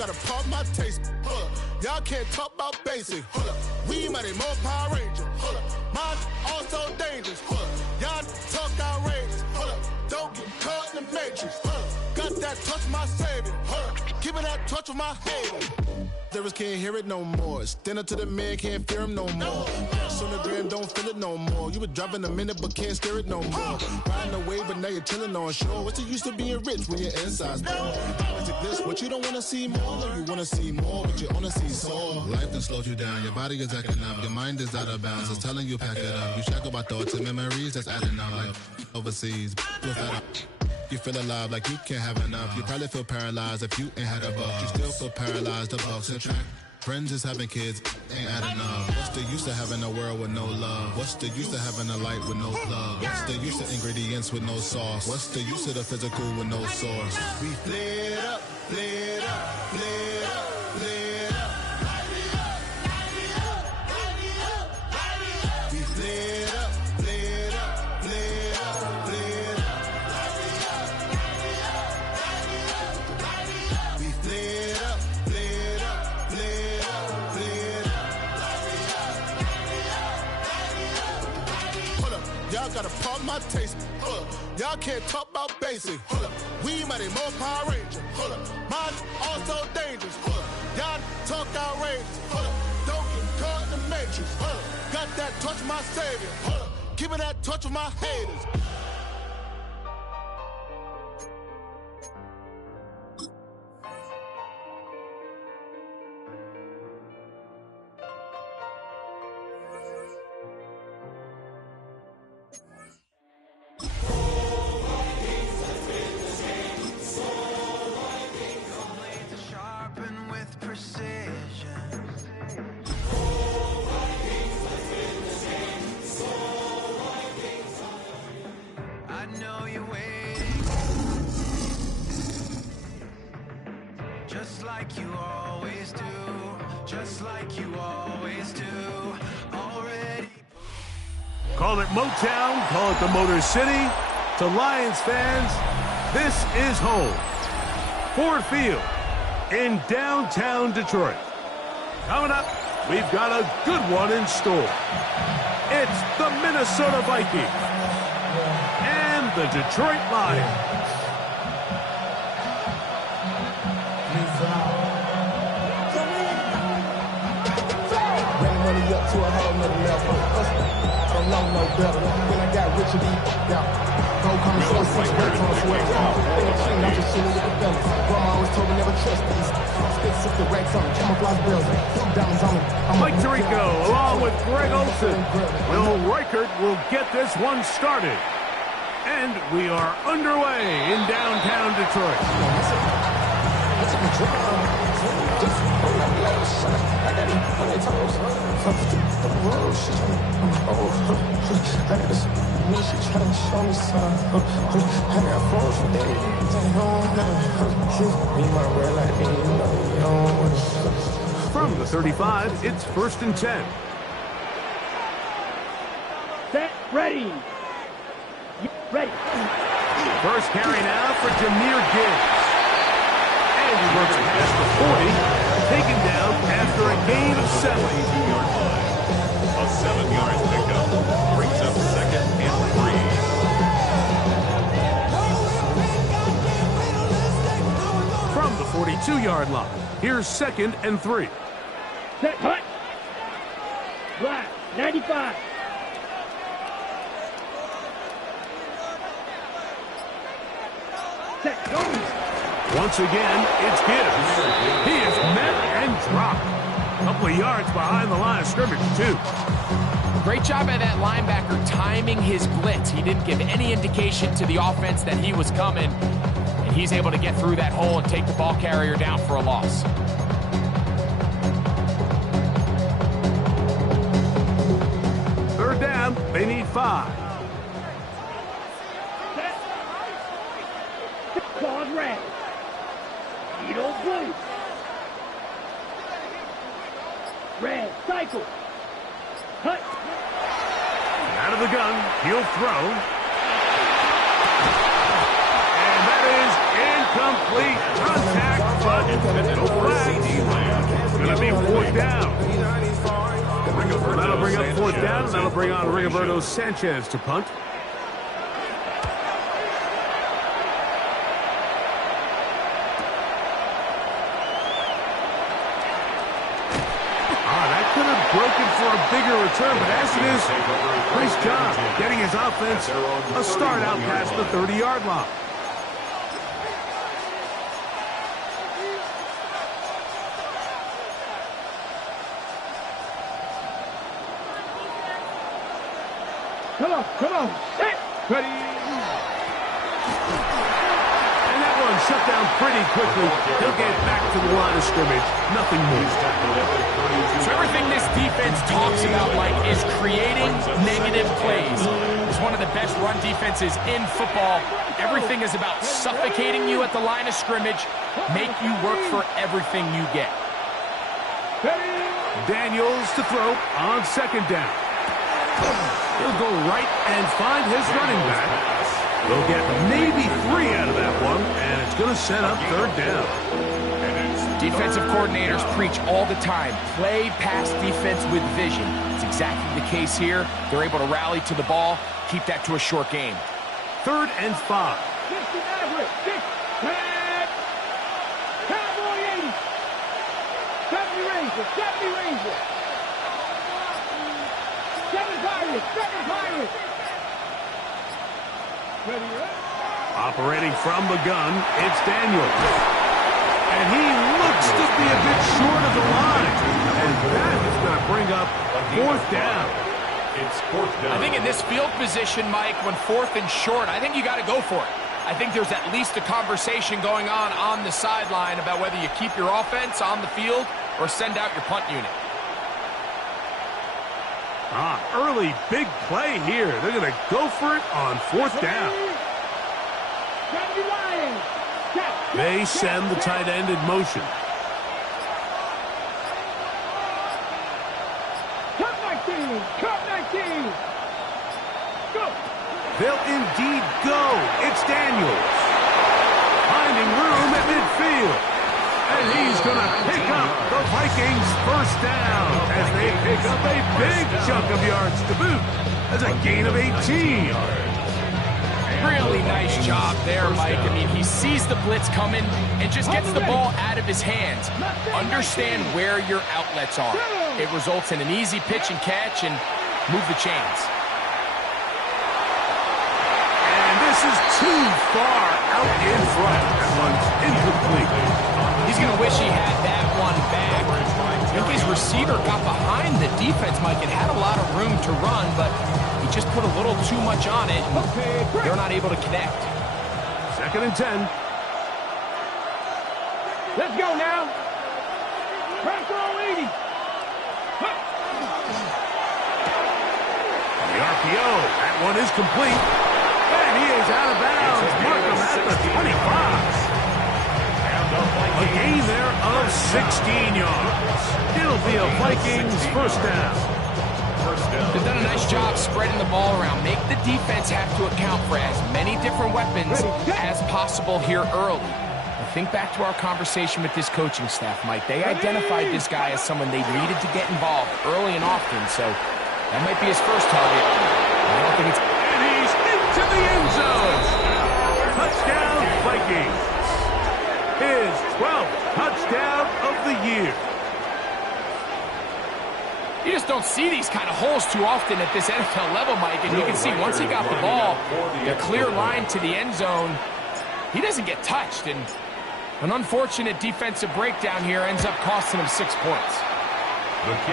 gotta pop my taste. Hold up. Y'all can't talk about basic. Hold up. We mighty more Power Ranger. Hold up. Mine also dangerous. Hold up. Y'all talk outrageous. Hold up. Don't get caught in the matrix. Hold up. Got that touch my savior. Hold up. Keeping that touch with my haters. Lyrics can't hear it no more. Stand up to the man, can't fear him no more. Sonogram don't feel it no more. You were driving a minute but can't steer it no more. Riding away but now you're chilling on shore. What's the use of being rich when your inside's poor? Is it this what you don't want to see more? No, you want to see more but you only see sore. Life done slowed you down. Your body is acting up. Your mind is out of bounds. It's telling you pack it up. You shackle by thoughts and memories that's adding up. Like overseas. You feel alive like you can't have enough. You probably feel paralyzed if you ain't had a buck. You still feel paralyzed, the bucks and track. Friends is having kids, ain't adding up. What's the use of having a world with no love? What's the use of having a light with no plug? What's the use of ingredients with no sauce? What's the use of the physical with no source? We lit up, lit up, lit up, lit up. Light it up, light it up, light it up, light it up. We lit up, lit up, lit up, lit up. Y'all gotta pop my taste. Hold up. Y'all can't talk about basic. Hold up. We mighty more Power Ranger. Hold up. Mine also dangerous. Hold up. Y'all talk outrageous. Hold up. Don't get caught in the matrix. Hold up. Got that touch my savior. Hold up. Keeping that touch with my haters. Just like you always do, just like you always do, already. Call it Motown, call it the Motor City. To Lions fans, this is home. Ford Field in downtown Detroit. Coming up, we've got a good one in store. It's the Minnesota Vikings and the Detroit Lions. Money up to a whole nother level. I don't know no better. When I got rich and deep, yeah. Go come and sell six words on the sweat. I'm just chilling with the fellas. Grandma always told me never trust these. Sticks up the racks on me, camouflage bells. Diamonds on me. Mike Tirico along with Greg Olson. Will Reichert will get this one started. And we are underway in downtown Detroit. From the 35, it's 1st and 10. Set, ready. Ready. First carry now for Jahmyr Gibbs. And he looks past the 40, taken down after a gain of 7. A 7-yard pickup brings up 2nd and 3. From the 42-yard line, here's 2nd and 3. Set, hut. Black, 95. Set, go. Once again, it's Gibbs. He is met and dropped. A couple of yards behind the line of scrimmage, too. Great job by that linebacker timing his blitz. He didn't give any indication to the offense that he was coming, and he's able to get through that hole and take the ball carrier down for a loss. Third down, they need 5. Claude red. Needle blue. Red, cycle. Hut. Out of the gun, he'll throw. And that is incomplete contact, but no flag. It's going to be fourth down. That'll bring up fourth down, and that'll bring on Rigoberto Sanchez to punt. That could have broken for a bigger return, but as it is, nice job getting his offense a start out past the 30-yard line. Come on, set, ready. And that one shut down pretty quickly. He'll get back to the line of scrimmage. Nothing more. So everything this defense talks about, Mike, is creating negative plays. It's one of the best run defenses in football. Everything is about suffocating you at the line of scrimmage, make you work for everything you get. Daniels to throw on second down. He'll go right and find his running back. They'll get maybe 3 out of that one, and it's going to set up third down. Defensive coordinators preach all the time, play pass defense with vision. It's exactly the case here. They're able to rally to the ball, keep that to a short game. 3rd and 5. 60 Maverick, 6, tag. Cowboy 80. 70 Ranger, 70 Ranger. 7 Pirates, 7 Pirates. Ready, ready. Operating from the gun, it's Daniels. And he looks to be a bit short of the line. And that is going to bring up fourth down. It's fourth down. I think in this field position, Mike, when 4th and short, I think you got to go for it. I think there's at least a conversation going on the sideline about whether you keep your offense on the field or send out your punt unit. Early big play here. They're going to go for it on fourth down. They send the tight end in motion. Cut 19, cut 19. Go. They'll indeed go. It's Daniels. Finding room at midfield. And he's going to pick up the Vikings first down as they pick up a big chunk of yards to boot. That's a gain of 18. Really nice job there, Mike. I mean, he sees the blitz coming and just gets the ball out of his hands. Understand where your outlets are. It results in an easy pitch and catch and move the chains. And this is too far out in front. That one's incomplete. He's going to wish he had that one back. I think his receiver got behind the defense, Mike, and had a lot of room to run, but he just put a little too much on it, and they're not able to connect. 2nd and 10. Let's go now. Pressure on 80. The RPO, that one is complete. And he is out of bounds. Markham at the 25. A gain there of 16 yards. It'll be a Vikings first down. They've done a nice job spreading the ball around. Make the defense have to account for as many different weapons as possible here early. Think back to our conversation with this coaching staff, Mike. They identified this guy as someone they needed to get involved early and often, so that might be his first target. I don't think it's... And he's into the end zone. Touchdown, Vikings. His 12th touchdown of the year. You just don't see these kind of holes too often at this NFL level, Mike, and you can see once he got the ball, the clear line to the end zone, he doesn't get touched, and an unfortunate defensive breakdown here ends up costing him 6 points.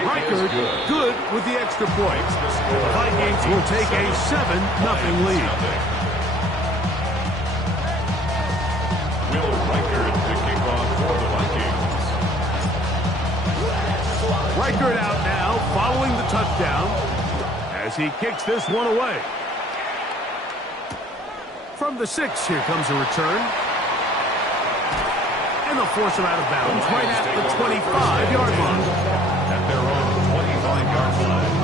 Reichard good with the extra point. The Vikings will take a 7-0 lead. Will Reichard to kick off for the Vikings. Reichard out now following the touchdown as he kicks this one away. From the 6, here comes a return. And they'll force him out of bounds right at the 25-yard line. At their own 25-yard line.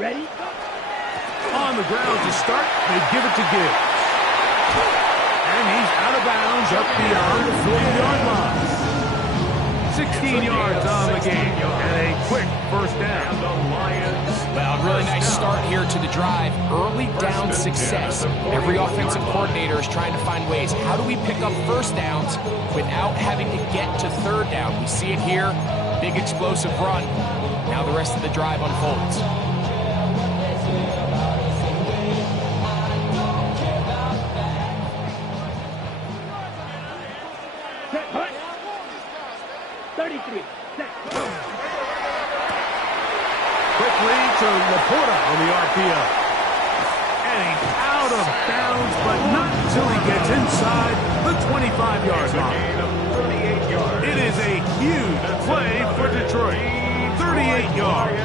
Ready? On the ground to start, they give it to Gibbs. And he's out of bounds up beyond the 40-yard line. 16 yards on the game, and a quick first down. Well, really nice start here to the drive. Early down success. Every offensive coordinator is trying to find ways. How do we pick up first downs without having to get to third down? We see it here. Big explosive run. Now the rest of the drive unfolds. Set, hut. 33. Set. Quickly to Laporta on the RPO. And he's out of bounds, but not until he gets inside the 25-yard line. It is a huge play for Detroit. 38 yards.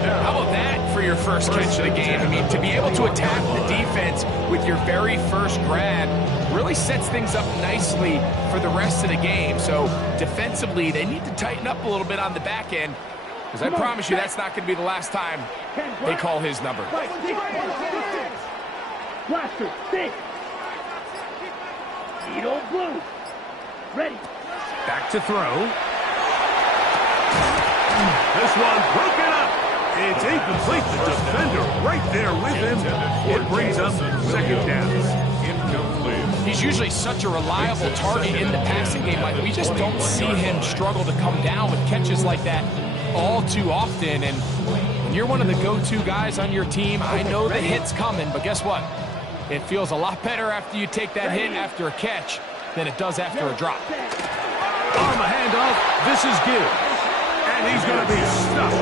How about that for your first catch of the game? I mean, to be able to attack the defense with your very first grab really sets things up nicely for the rest of the game. So defensively, they need to tighten up a little bit on the back end, because I promise you that's not going to be the last time they call his number. Blaster, 6. Edo blue. Ready. Back to throw. This one broken up. It's incomplete. The defender right there with him. It brings up second down. He's usually such a reliable target in the passing game. Like, we just don't see him struggle to come down with catches like that all too often. And when you're one of the go-to guys on your team, I know the hit's coming, but guess what? It feels a lot better after you take that hit after a catch than it does after a drop. On the handoff, this is Gibbs. And he's going to be stuck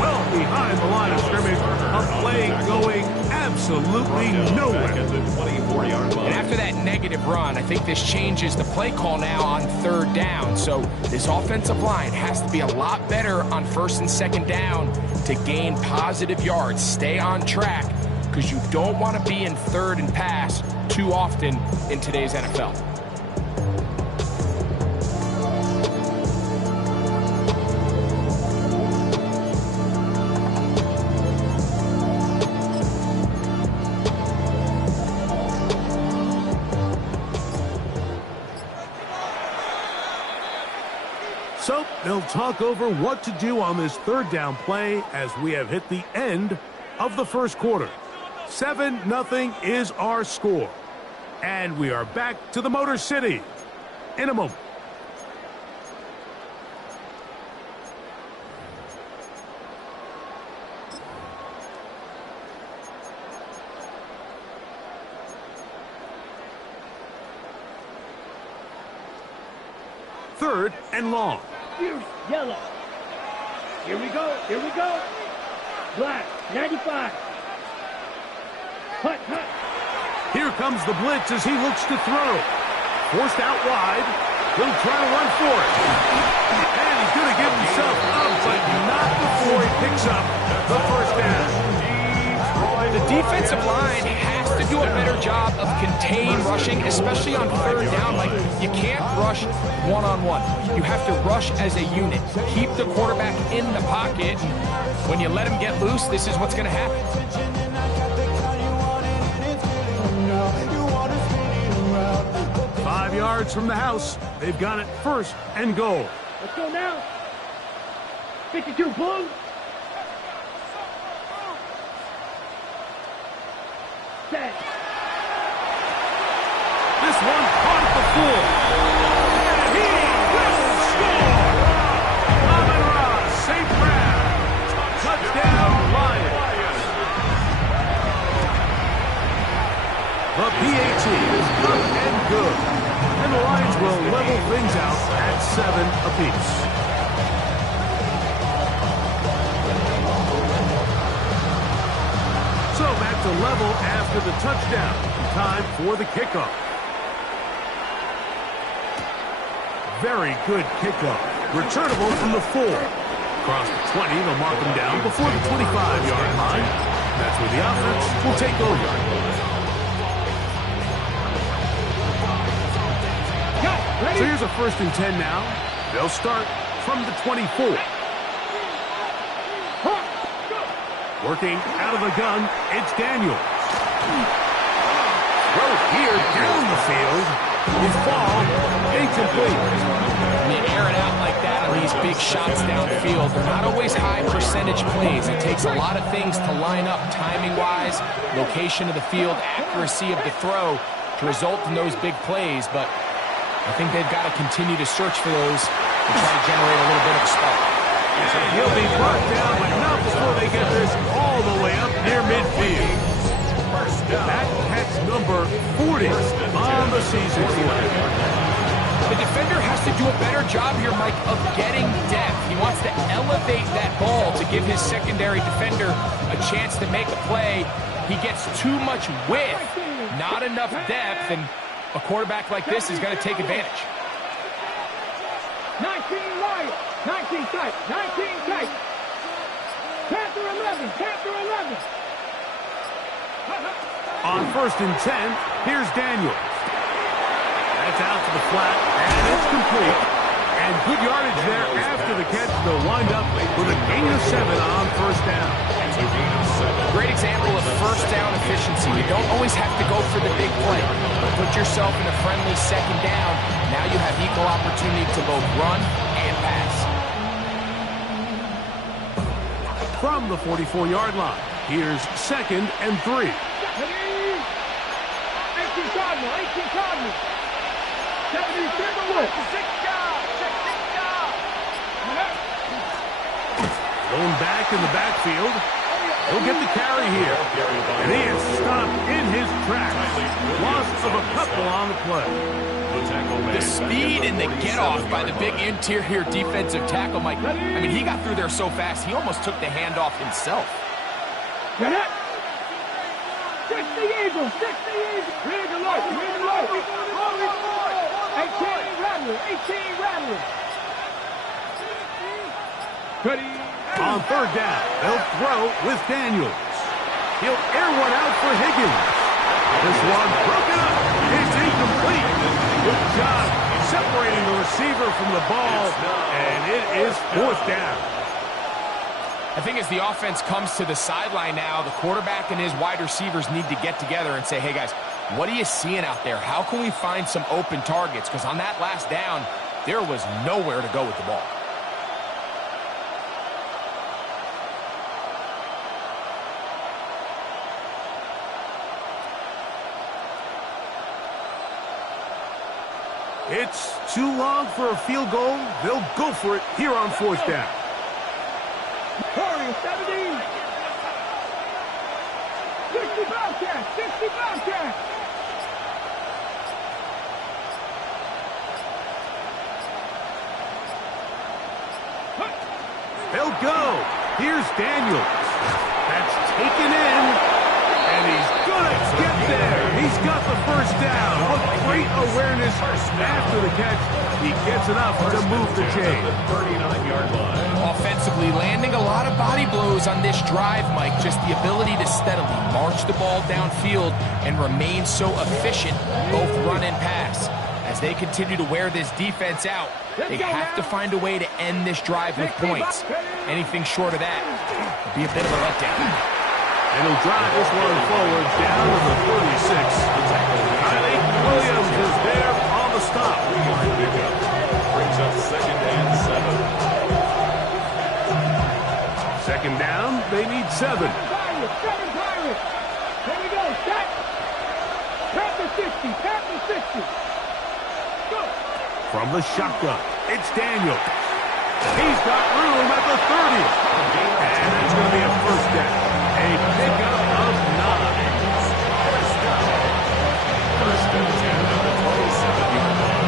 well behind the line of scrimmage. A play going absolutely nowhere. And after that negative run, I think this changes the play call now on third down. So this offensive line has to be a lot better on first and second down to gain positive yards. Stay on track, because you don't want to be in third and pass too often in today's NFL. So they'll talk over what to do on this third down play as we have hit the end of the first quarter. 7-0 is our score. And we are back to the Motor City in a moment. Third and long. Here's yellow. Here we go. Here we go. Black, 95. Hut, hut. Here comes the blitz as he looks to throw. Forced out wide. He'll try to run for it. And he's going to give himself up, but not before he picks up the first down. The defensive line has to do a better job of contained rushing, especially on third down. Like, you can't rush one-on-one. You have to rush as a unit. Keep the quarterback in the pocket. When you let him get loose, this is what's going to happen. 5 yards from the house. They've got it first and goal. Let's go now. 52 blue. Set. This one caught at the floor. And he will score! Amon-Ra St. Brown. Touchdown, Lions. The PAT is up and good. And the Lions will level things out at 7 apiece. So back to level after the touchdown. Time for the kickoff. Very good kickoff. Returnable from the 4. Across the 20, they'll mark them down before the 25-yard line. That's where the offense will take over. So here's a 1st and 10 now. They'll start from the 24. Working out of the gun, it's Daniels. Throw here down the field. His ball, incomplete. When you air it out like that on these big shots downfield, they're not always high percentage plays. It takes a lot of things to line up timing-wise, location of the field, accuracy of the throw to result in those big plays. But I think they've got to continue to search for those and try to generate a little bit of a spark. And he'll be brought down, but not before they get this all the way up near midfield. That catch number 40 on the season for him. The defender has to do a better job here, Mike, of getting depth. He wants to elevate that ball to give his secondary defender a chance to make a play. He gets too much width, not enough depth, and a quarterback like this is going to take advantage. 19 wide, 19 tight, 19 tight. Panther 11, Panther 11. On 1st and 10, here's Daniels. That's out to the flat, and it's complete. And good yardage there after the catch. They'll wind up with a gain of 7 on 1st down. Great example of first down efficiency. You don't always have to go for the big play. But put yourself in a friendly 2nd down. Now you have equal opportunity to both run and pass. From the 44-yard line, here's 2nd and 3. 18 Cardinal, 18 Cardinal. 70 Timberwolves. 6 down, 6 down. Going back in the backfield. He'll get the carry here. And he is stopped in his tracks. Loss of a couple on the play. The speed and the get-off by the big interior defensive tackle, Mike. I mean, he got through there so fast, he almost took the handoff himself. Get it. 60 Eagles, 60 Eagles. Read the light, read the light. 18 Rattler, 18 Rattler. On 3rd down, they'll throw with Daniels. He'll air one out for Higgins. This one broken up. It's incomplete. Good job separating the receiver from the ball, and it is 4th down. I think as the offense comes to the sideline now, the quarterback and his wide receivers need to get together and say, hey, guys, what are you seeing out there? How can we find some open targets? Because on that last down, there was nowhere to go with the ball. It's too long for a field goal. They'll go for it here on 4th down. Corey, 17. 60 Bobcats, 60 Bobcats. They'll go. Here's Daniels. That's taken in, and he's gonna get there. He's got the 1st down. What great awareness after the catch. He gets enough to move the chain. 39-yard line. Offensively, landing a lot of body blows on this drive, Mike. Just the ability to steadily march the ball downfield and remain so efficient, both run and pass. As they continue to wear this defense out, they have to find a way to end this drive with points. Anything short of that would be a bit of a letdown. And he'll drive this one forward down to the 36. Kylie Williams is there on the stop. Brings up 2nd and 7. 2nd down, they need 7. Pirates, 7 Pirates. Here we go, set. Panther 60, Panther 60. Go. From the shotgun, it's Daniels. He's got room at the 30. And it's going to be a 1st down. A pickup of 9. 1st and 10 on the 27-yard line.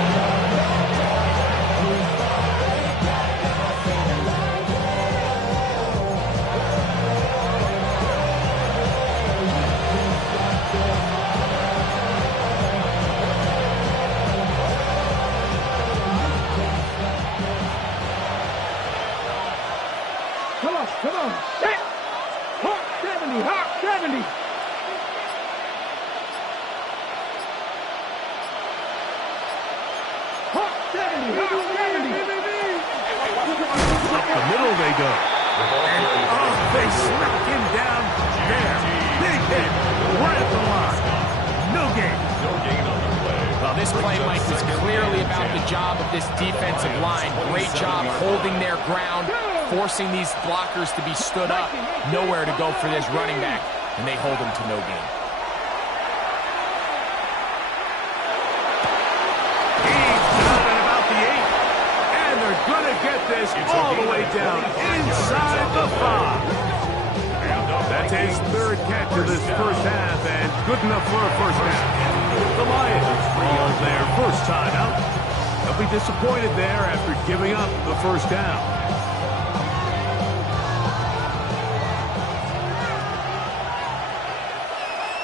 Come on, set. Hawk 70, Hawk 70. Hawk 70, Hawk 70. Up the middle they go. And off They smack him down there. Big hit right at the line. No gain. No gain on the play. Well, this play, Mike, is clearly about the job of this defensive line. Great job holding their ground, forcing these blockers to be stood up. Nowhere to go for this running back, and they hold him to no gain. He's down at about the 8. And they're going to get this all the way down inside the 5. That's his third catch of this first half, and good enough for a first down. The Lions call their first time out. They'll be disappointed there after giving up the first down.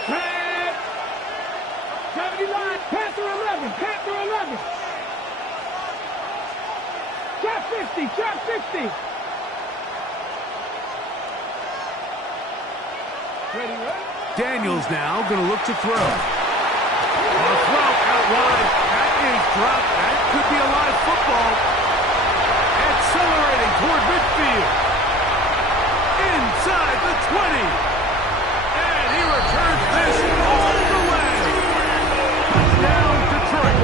Red. 79. Panther 11. Panther 11. Trap 50. Trap 50. Ready, right? Daniels now going to look to throw. On a throw out wide. That is dropped. That could be a live football. Accelerating toward midfield. Inside the 20. And he returns this all the way. Touchdown, Detroit.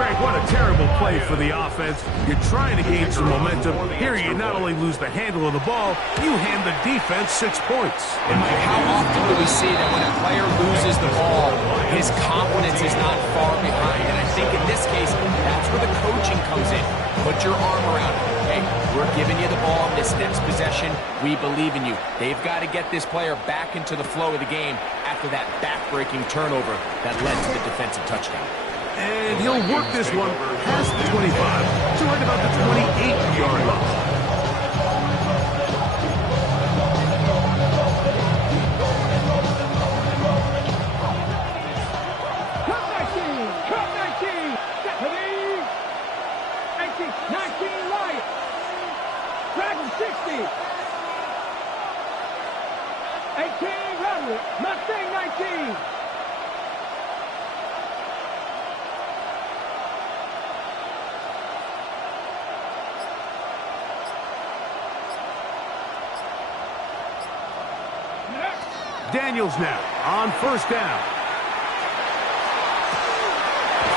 Greg, what a terrible play for the offense. You're trying to gain some momentum. Here you not only lose the handle of the ball, you hand the defense 6 points. And Mike, how often do we see that when a player loses the ball, his confidence is not far behind? And I think in this case, that's where the coaching comes in. Put your arm around it. Hey, we're giving you the ball in this next possession. We believe in you. They've got to get this player back into the flow of the game after that back-breaking turnover that led to the defensive touchdown. And he'll work this one past the 25 to right about the 28-yard line. Cut 19. Cut 19. 18. 19 Lions. Dragon 60. 18 Rebel. Mustang 19. Daniels now on first down.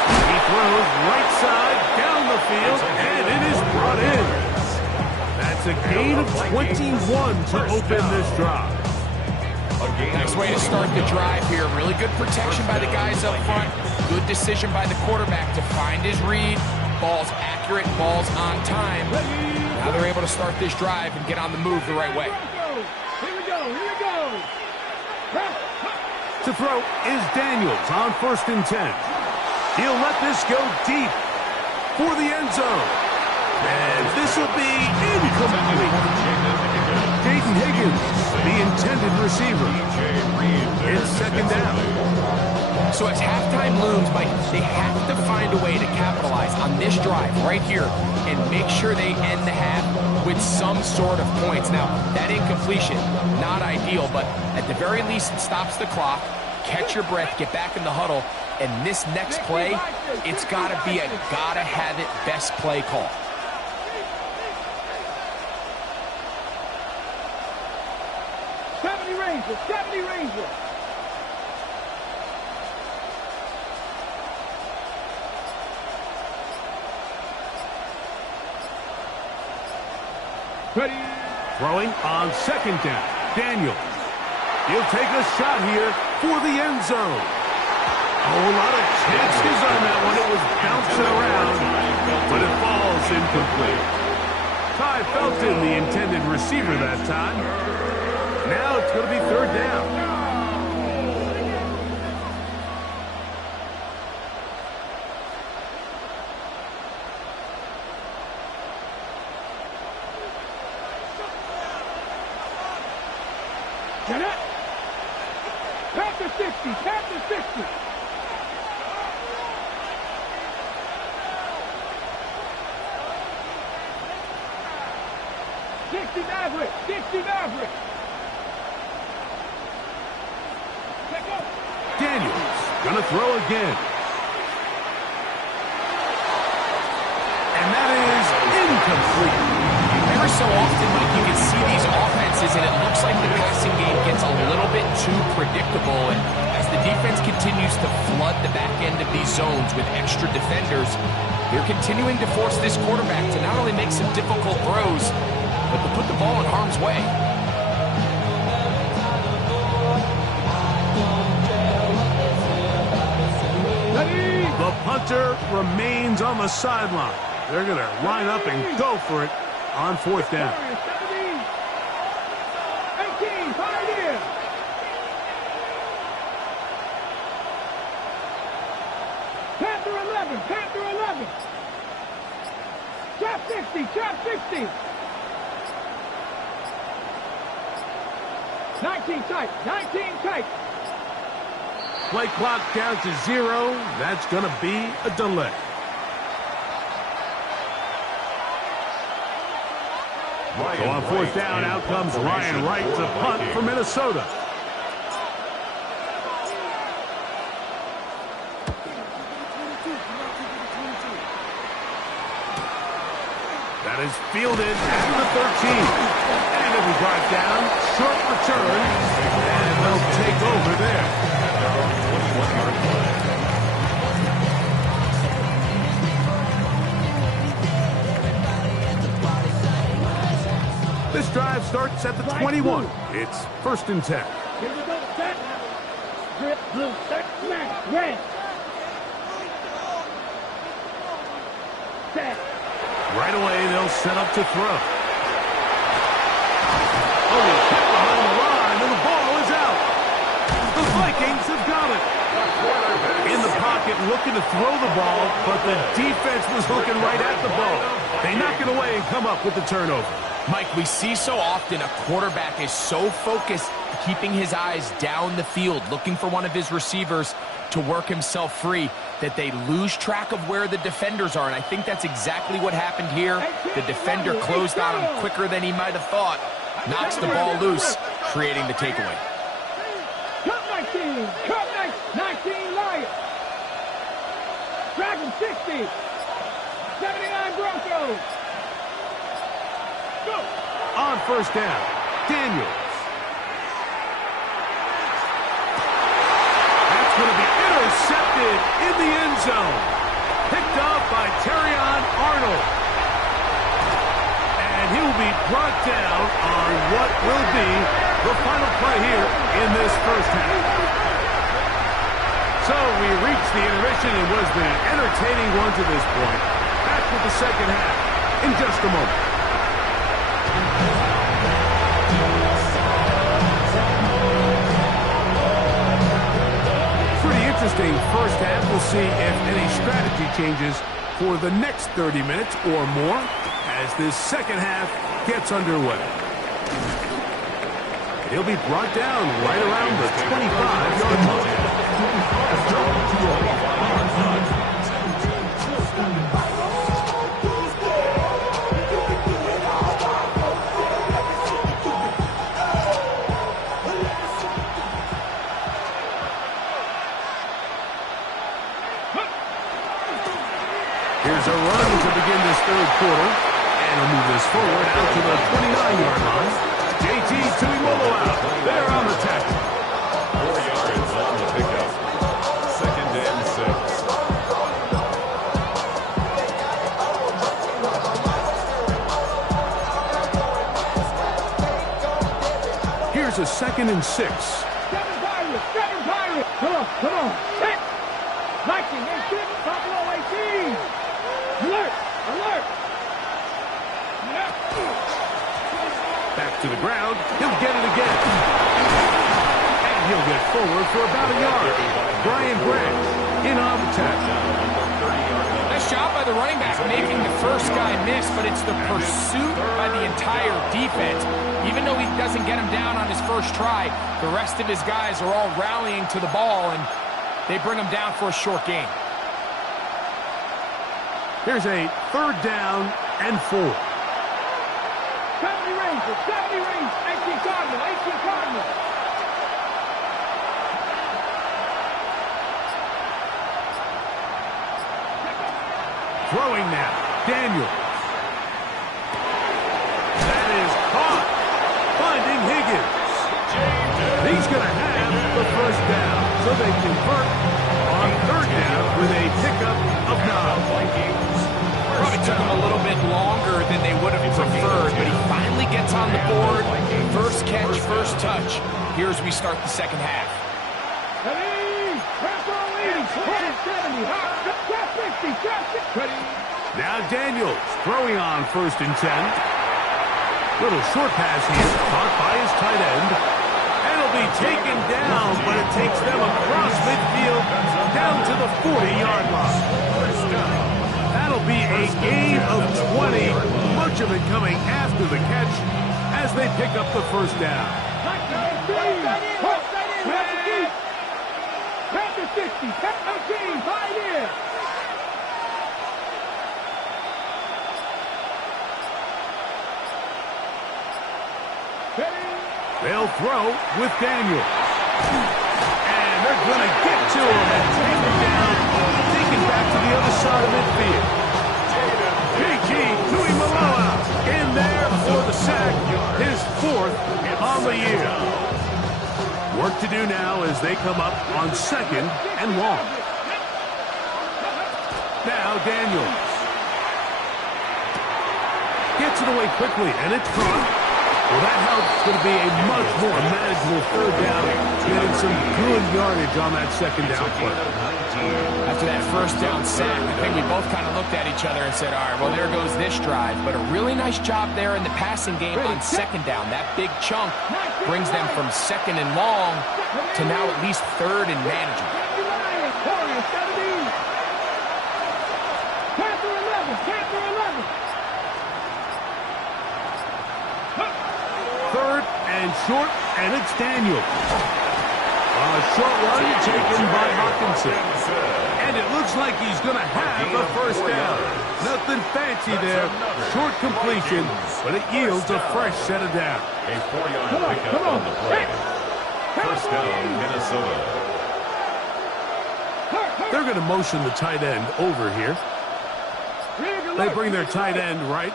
He throws right side down the field, and it is brought in. That's a gain of 21 to open this drive. Nice way to start the drive here. Really good protection by the guys up front. Good decision by the quarterback to find his read. Ball's accurate, ball's on time. Now they're able to start this drive and get on the move the right way. Here we go. Here we go. To throw is Daniels on 1st and 10. He'll let this go deep for the end zone. And this will be incomplete. Dayton Higgins, the intended receiver. It's second down. So as halftime looms, Mike, they have to find a way to capitalize on this drive right here and make sure they end the half with some sort of points. Now, that incompletion, not ideal, but at the very least, it stops the clock. Catch your breath, get back in the huddle, and this next play, it's got to be a gotta-have-it best play call. Ranger, 70 Ranger. Ready. Throwing on second down. Daniels. He'll take a shot here for the end zone. Oh, a lot of chances on that one. It was bouncing around, but it falls incomplete. Ty Felton, the intended receiver that time. Now it's going to be third down. Panther 60, Panther 60. Maverick, 60 Maverick. Daniels gonna throw again. And that is incomplete. Ever so often, Mike, you misses, and it looks like the passing game gets a little bit too predictable. And as the defense continues to flood the back end of these zones with extra defenders, they're continuing to force this quarterback to not only make some difficult throws, but to put the ball in harm's way. The punter remains on the sideline. They're going to line up and go for it on fourth down. 18, Pioneer. Panther 11, Panther 11. Trap 60, trap 60. 19 tight, 19 tight. Play clock down to 0. That's going to be a delay. So on fourth down, out comes Ryan Wright to punt for Minnesota. That is fielded at the 13. And it'll be brought down. Short return. And they'll take over there. 21-yard line. This drive starts at the 21. It's 1st and 10. Here we go, set. Grip, blue, set, smash, red. Set. Right away, they'll set up to throw. Oh, he's hit behind the line, and the ball is out. The Vikings have got it. In the pocket, looking to throw the ball, but the defense was looking right at the ball. They knock it away and come up with the turnover. Mike, we see so often a quarterback is so focused, keeping his eyes down the field, looking for one of his receivers to work himself free, that they lose track of where the defenders are. And I think that's exactly what happened here. The defender closed on him quicker than he might have thought, knocks the ball loose, creating the takeaway. Cut 19, cut 19, Lions. Dragon 60, 79 Broncos. Go. On first down, Daniels. That's going to be intercepted in the end zone. Picked up by Terrion Arnold. And he'll be brought down on what will be the final play here in this first half. So we reached the intermission. It was an entertaining one to this point. Back with the second half in just a moment. Pretty interesting first half. We'll see if any strategy changes for the next 30 minutes or more as this second half gets underway. He'll be brought down right around the 25-yard line. Here's a run to begin this third quarter. And he'll move this forward out to the 29-yard line. JT Tuimoloau there on the tackle. 4 yards on the pickup. 2nd and 6. Here's a 2nd and 6. Seven Pirates, seven Pirates. Come on, come on. Hit. 19, 18, Buffalo 18. Alert, alert. Back to the ground. He'll get it again. And he'll get forward for about a yard. Brian Branch in on the tackle. Nice job by the running back making the first guy miss, but it's the pursuit by the entire defense. Even though he doesn't get him down on his first try, the rest of his guys are all rallying to the ball, and they bring him down for a short gain. Here's a 3rd down and 4. 70 Rangers, 70 Rangers. 18 Cardinal, 18 Cardinal. Throwing now, Daniels. That is caught. Finding the first down, so they convert on third down with a pickup of 9. Probably took him a little bit longer than they would have preferred, but he finally gets on the board. First catch, first touch. Here's we start the second half. Now Daniels throwing on 1st and 10. Little short pass here, caught by his tight end. And it'll be taken down, but it takes them across midfield down to the 40-yard line. That'll be a gain of 20, much of it coming after the catch as they pick up the first down. They'll throw with Daniel. And they're going to get to him and take him down, taken back to the other side of midfield. J.G. Tuimoloau in there for the sack, his 4th on the year. Work to do now as they come up on 2nd and long. Now Daniels gets it away quickly, and it's caught. Well, that helps. Going to be a much more manageable third down, getting some good yardage on that second down play. After that first down sack, I think we both kind of looked at each other and said, all right, well, there goes this drive. But a really nice job there in the passing game on second down. That big chunk brings them from 2nd and long to now at least 3rd and manageable. Third and short, and it's Daniel. A short one taken by Hawkinson. And it looks like he's going to have the first down. Nothing fancy there. Short completion, but it yields a fresh set of down. A 4-yard pickup on the play. First down, Minnesota. They're going to motion the tight end over here. They bring their tight end right.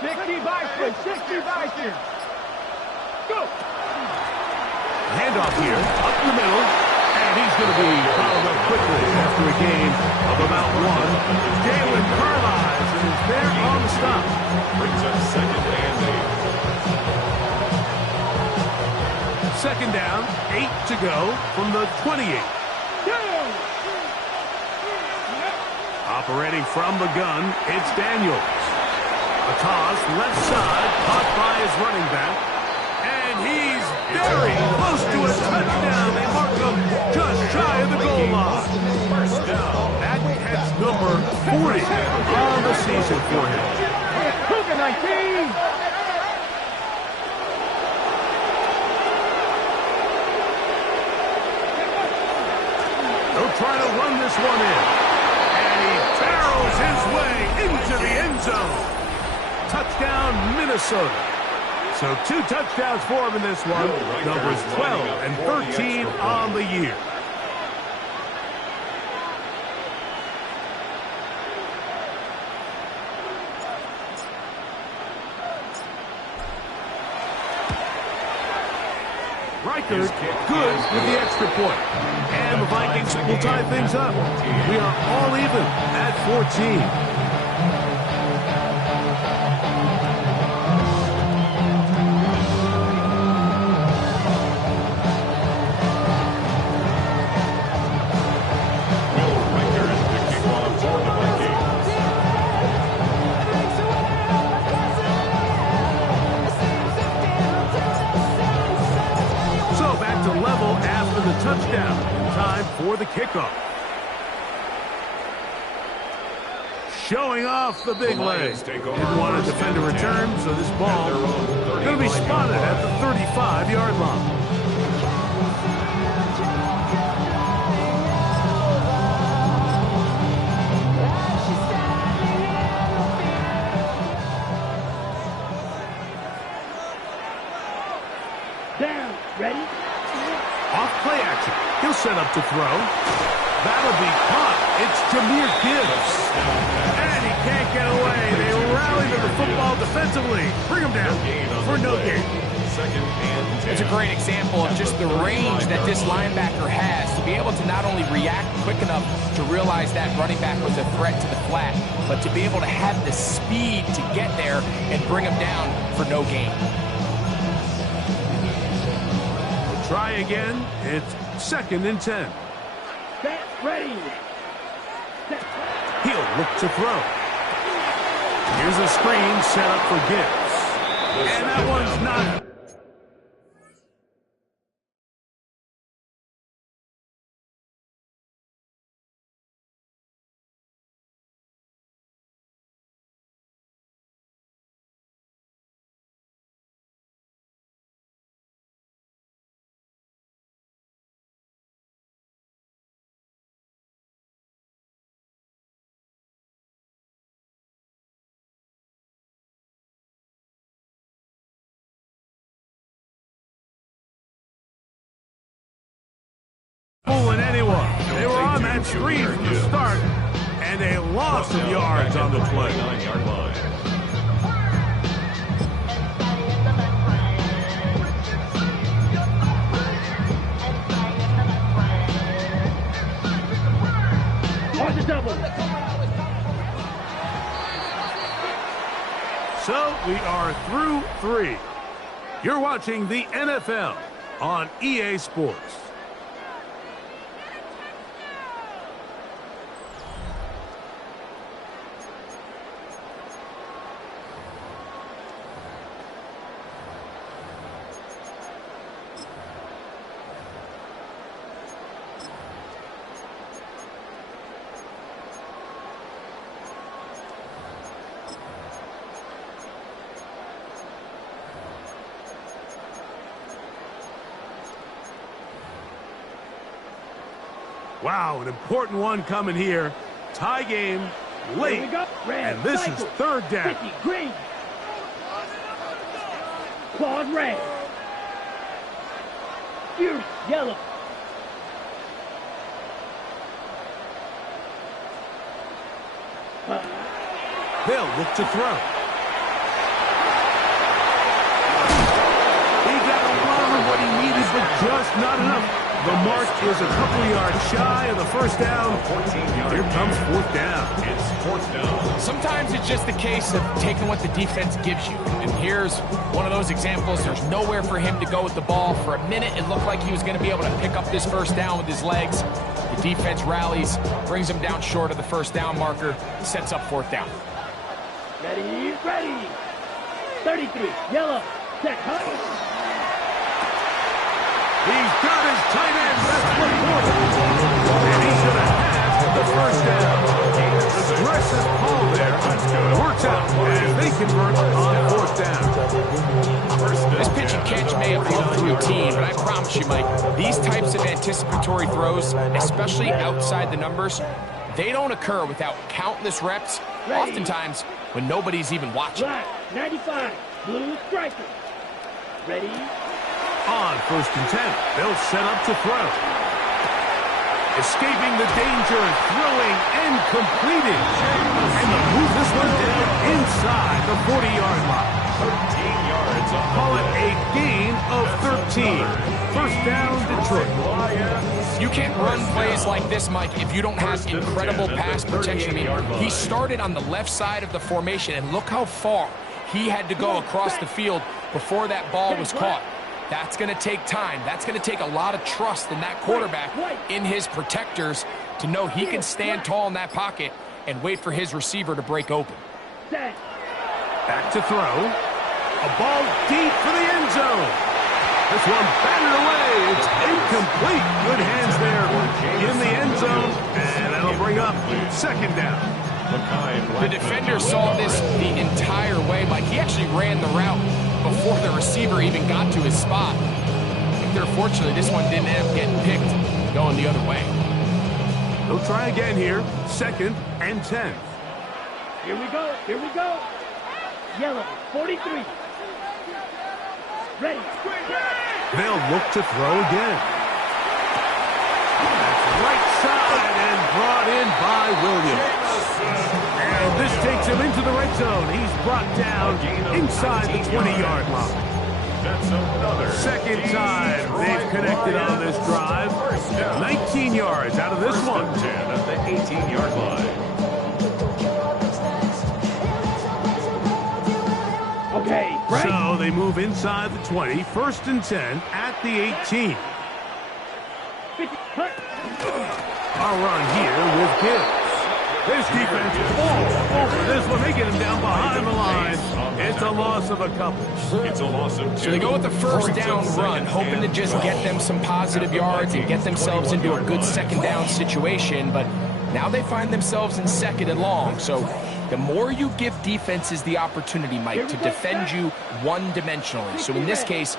60 Vikings, 60 Vikings. Go. Handoff here, up the middle, and he's going to be fouled up quickly after a gain of about 1. Jalen Carlisle is there on the stop. Brings up 2nd and 8. Second down, 8 to go from the 28. Operating from the gun, it's Daniels. A toss, left side, caught by his running back. And he's very close to a touchdown. They mark him just shy of the goal line. First down. That catch number 40 on the season for him. They'll try to run this one in. And he barrels his way into the end zone. Touchdown, Minnesota. So 2 touchdowns for him in this one. Numbers 12 and 13 on the year. Riker good with the extra point. And the Vikings will tie things up. We are all even at 14. Touchdown in time for the kickoff. Showing off the big leg. Didn't want to defend a return, so this ball going to be spotted at the 35-yard line. Down, ready? Off play action. He'll set up to throw. That'll be caught. It's Jahmyr Gibbs. And he can't get away. They rally to the football defensively. Bring him down for no gain. Second and 10. It's a great example of just the range that this linebacker has to be able to not only react quick enough to realize that running back was a threat to the flat, but to be able to have the speed to get there and bring him down for no gain. We'll try again. It's second and 10. Set, ready. Set. He'll look to throw. Here's a screen set up for Gibbs. And that one's not. Fooling anyone. They were on that screen from the start, and a loss of yards on the play. 9-yard line. On the double. So we are through 3. You're watching the NFL on EA Sports. Wow, an important one coming here. Tie game late. Here we go. Red, and this cycle. is third down. 50, green. Claws red. Fierce yellow. They'll look to throw. He got a lot of what he needed, but just not enough. The mark is a couple yards shy of the first down. Here comes fourth down. It's fourth down. Sometimes it's just a case of taking what the defense gives you. And here's one of those examples. There's nowhere for him to go with the ball. For a minute, it looked like he was going to be able to pick up this first down with his legs. The defense rallies, brings him down short of the first down marker, sets up fourth down. Ready, ready. 33, yellow. Set, hut. He's got his tight end left foot forward. And he's going to have the first down. Aggressive call there. Works out as they convert on fourth down. This pitch and catch may have looked routine, but I promise you, Mike, these types of anticipatory throws, especially outside the numbers, they don't occur without countless reps, oftentimes when nobody's even watching. Black, 95, blue striker. Ready. On first and 10, they'll set up to throw. Escaping the danger, throwing and completing. And they'll move this one down inside the 40-yard line. 13 yards. Call it a gain of 13. First down, Detroit. You can't run plays like this, Mike, if you don't have incredible pass protection. I mean, he started on the left side of the formation, and look how far he had to go across the field before that ball was caught. That's going to take time. That's going to take a lot of trust in that quarterback, in his protectors, to know he can stand tall in that pocket and wait for his receiver to break open. Back to throw. A ball deep for the end zone. This one batted away. It's incomplete. Good hands there in the end zone. And that'll bring up second down. The defender saw this the entire way, Mike. He actually ran the route before the receiver even got to his spot. Unfortunately, this one didn't end up getting picked, going the other way. They'll try again here. Second and 10. Here we go. Here we go. Yellow, 43. Ready. They'll look to throw again. That's right side and brought in by Williams. And this takes him into the red zone. He's brought down inside the 20-yard line. That's another. Second time they've connected on this drive. 19 yards out of this one. 10 at the 18-yard line. Okay, right. So they move inside the 20, 1st and 10 at the 18. A run here with Gibbs. This defense falls over this one. They get him down behind the line. It's a loss of a couple. It's a loss of 2. So they go with the first down run, hoping to just get them some positive yards and get themselves into a good second down situation. But now they find themselves in 2nd and long. So the more you give defenses the opportunity, Mike, to defend you one-dimensionally. So in this case,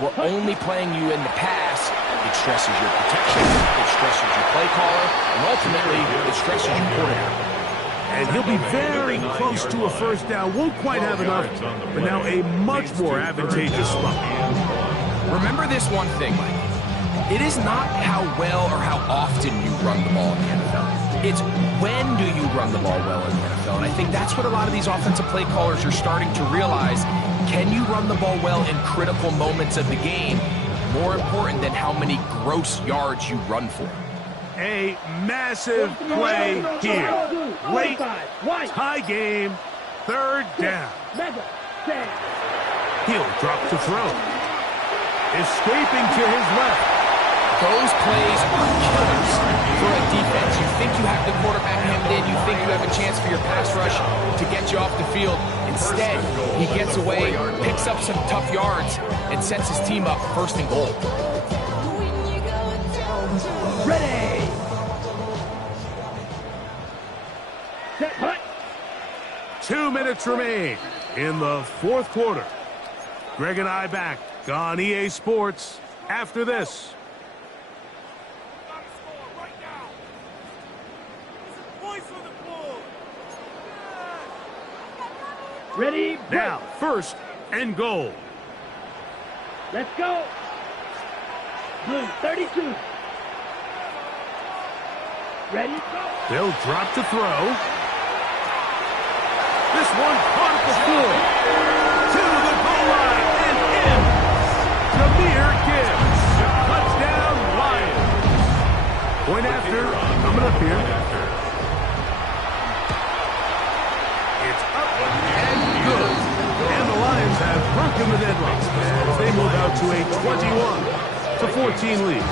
we're only playing you in the pass. It stresses your protection, it stresses your play caller, and ultimately, it stresses your quarterback. And he'll be very close to a first down. Won't quite have enough, but now a much more advantageous spot. Remember this one thing, Mike. It is not how well or how often you run the ball in the NFL. It's when do you run the ball well in the NFL. And I think that's what a lot of these offensive play callers are starting to realize. Can you run the ball well in critical moments of the game? More important than how many gross yards you run for. A massive play here. Late, tie game, 3rd down. He'll drop to throw. Escaping to his left. Those plays are killers for a defense. You think you have the quarterback hemmed in. You think you have a chance for your pass rush to get you off the field. Instead, he gets away, picks up some tough yards, and sets his team up 1st and goal. Ready. Set, hut. 2 minutes remain in the 4th quarter. Greg and I back on EA Sports after this. Ready, break. Now, 1st and goal. Let's go. Blue, 32. Ready, go. They'll drop to throw. This one caught at the floor. To the goal line and in. Jameer Gibbs. Touchdown, Lions. Point after. Coming up here. It's up and good. And the Lions have broken the deadlock as they move out to a 21-14 lead.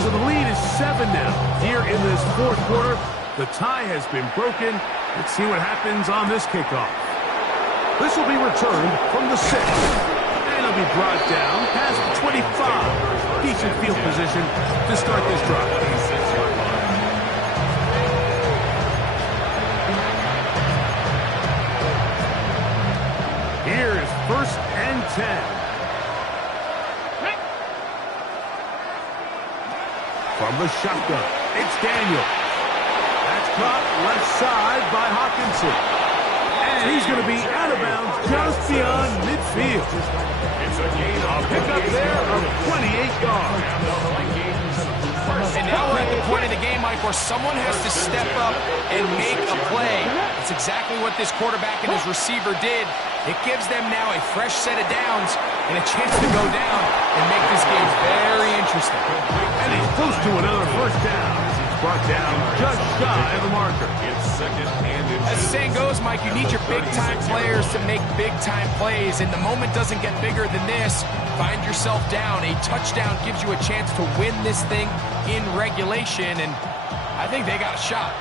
So the lead is 7 now. Here in this 4th quarter, the tie has been broken. Let's see what happens on this kickoff. This will be returned from the 6. And it'll be brought down past the 25. Decent field position to start this drive. Here is 1st and 10. From the shotgun, it's Daniel. That's caught left side by Hawkinson. And he's going to be out of bounds just beyond midfield. A pickup there of 28 yards. And now we're at the point of the game, Mike, where someone has to step up and make a play. It's exactly what this quarterback and his receiver did. It gives them now a fresh set of downs and a chance to go down and make this game very interesting. And he's close to another first down. He's brought down just shy of the marker. It's 2nd and As the saying goes, Mike, you need your big-time players to make big-time plays, and the moment doesn't get bigger than this. Find yourself down. A touchdown gives you a chance to win this thing in regulation, and I think they got a shot.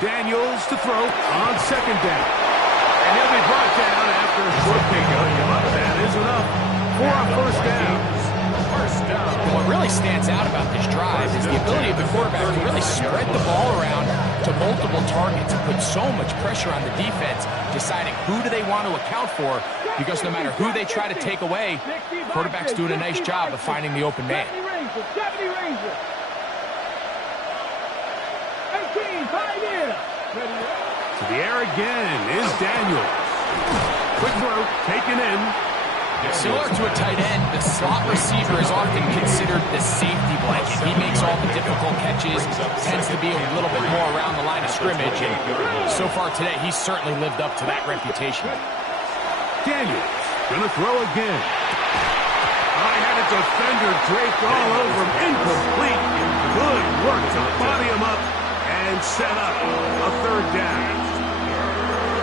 Daniels to throw on 2nd down. And he'll be brought down after a short pickup. That is enough for a first down. And what really stands out about this drive is the ability of the quarterback to really spread the ball around to multiple targets and put so much pressure on the defense, deciding who do they want to account for, because no matter who they try to take away, the quarterback's doing a nice job of finding the open man. To the air again is Daniels. Quick throw, taken in. Similar to a tight end, the slot receiver is often considered the safety blanket. He makes all the difficult catches. matches tends to be a little bit more around the line of scrimmage, and so far today, he's certainly lived up to that reputation. Daniels gonna throw again. I had a defender draped all over him. Incomplete. Good work to body him up and set up a third down.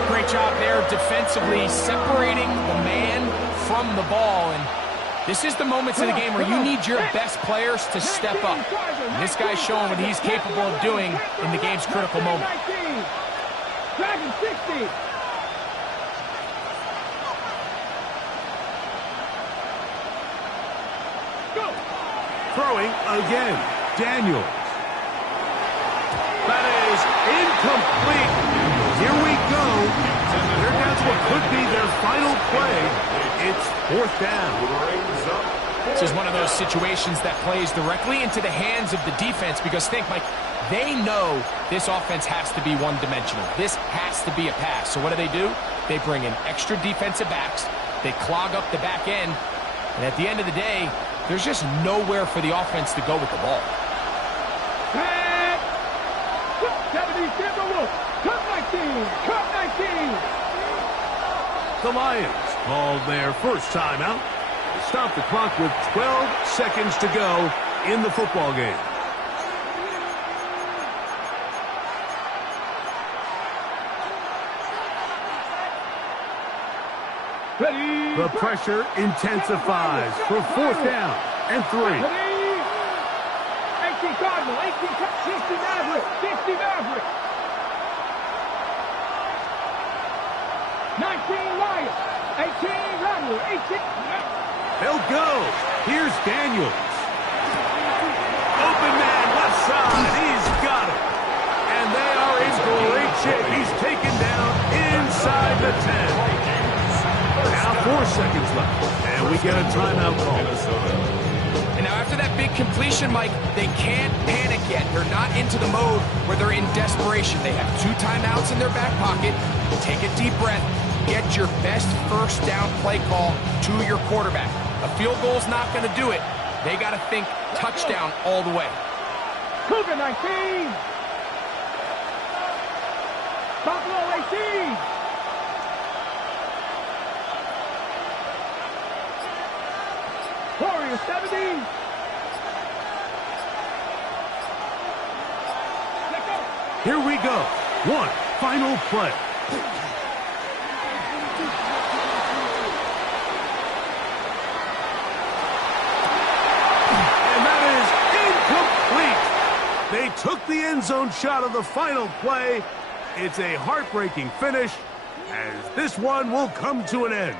Great job there defensively, separating the man from the ball. And this is the moments in the game where you need your best players to step up. And this guy's showing what he's capable of doing in the game's critical moment. Dragon 60. Throwing again. Daniels. That is incomplete. Here we go. They're down to what could be their final play. It's fourth down. This is one of those situations that plays directly into the hands of the defense because think, Mike, they know this offense has to be one-dimensional. This has to be a pass. So what do? They bring in extra defensive backs. They clog up the back end. And at the end of the day, there's just nowhere for the offense to go with the ball. 70 Timberwolves. Cut 19. Cut 19. The Lions called their first timeout. Stop the clock with 12 seconds to go in the football game. Ready. The pressure intensifies for fourth down and 3. Ready. 18 Cardinal. 18 60 Maverick. 60 Maverick. 19 Lions. 18 Rattler. 18. They'll go. Here's Daniels. Open man, left side. He's got it. And they are in great shape. He's taken down inside the 10. Now 4 seconds left. And we get a timeout call. And now after that big completion, Mike, they can't panic yet. They're not into the mode where they're in desperation. They have 2 timeouts in their back pocket. Take a deep breath. Get your best first down play call to your quarterback. A field goal's not going to do it. They got to think touchdown all the way. Cougar 19. Buffalo 18. Warrior 70. Here we go. One final play. And that is incomplete. They took the end zone shot of the final play. It's a heartbreaking finish as this one will come to an end.